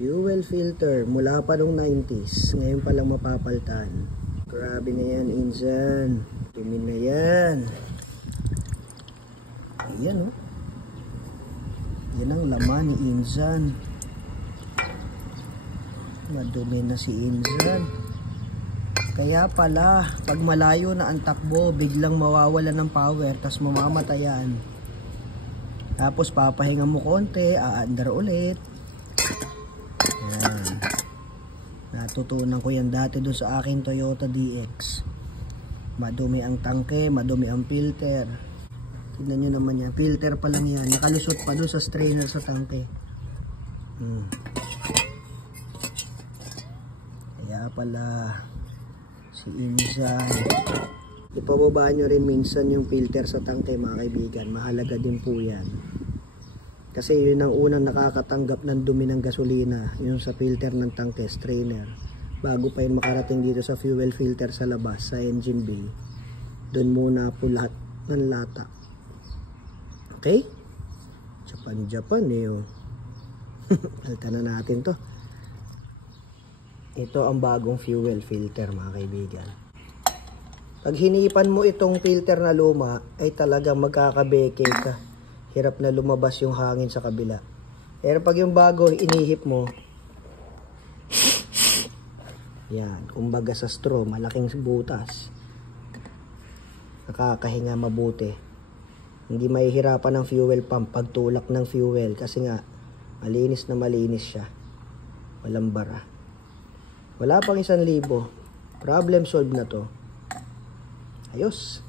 Fuel filter, mula pa nung 90s. Ngayon pa lang mapapaltan. Grabe na yan, insan. Dumi na yan. Ayan, oh. Yan ang laman ni insan. Madumi na si insan. Kaya pala, pag malayo na ang takbo, biglang mawawala ng power, tas mamamatayan. Tapos papahinga mo konti, aandar ulit. Yan. Natutunan ko yan dati doon sa aking Toyota DX. Madumi ang tangke, madumi ang filter. Tignan nyo naman yan, filter pa lang yan. Nakalusot pa doon sa strainer sa tangke. Kaya pala si insan. Ipababa nyo rin minsan yung filter sa tangke mga kaibigan. Mahalaga din po yan. Kasi yun ang unang nakakatanggap ng dumi ng gasolina, yung sa filter ng tangke, strainer. Bago pa yun makarating dito sa fuel filter sa labas, sa engine bay. Doon muna po lahat ng lata. Okay? Japan eh. Oh. Alta na natin to. Ito ang bagong fuel filter mga kaibigan. Pag hinipan mo itong filter na luma, ay talagang magkakabeke ka. Hirap na lumabas yung hangin sa kabila. Pero pag yung bago, inihip mo. Yan, kumbaga sa straw, malaking butas. Nakakahinga mabuti. Hindi mahihirapan ng fuel pump pagtulak ng fuel kasi nga, malinis na malinis siya. Walang bara. Wala pang 1,000. Problem solved na to. Ayos.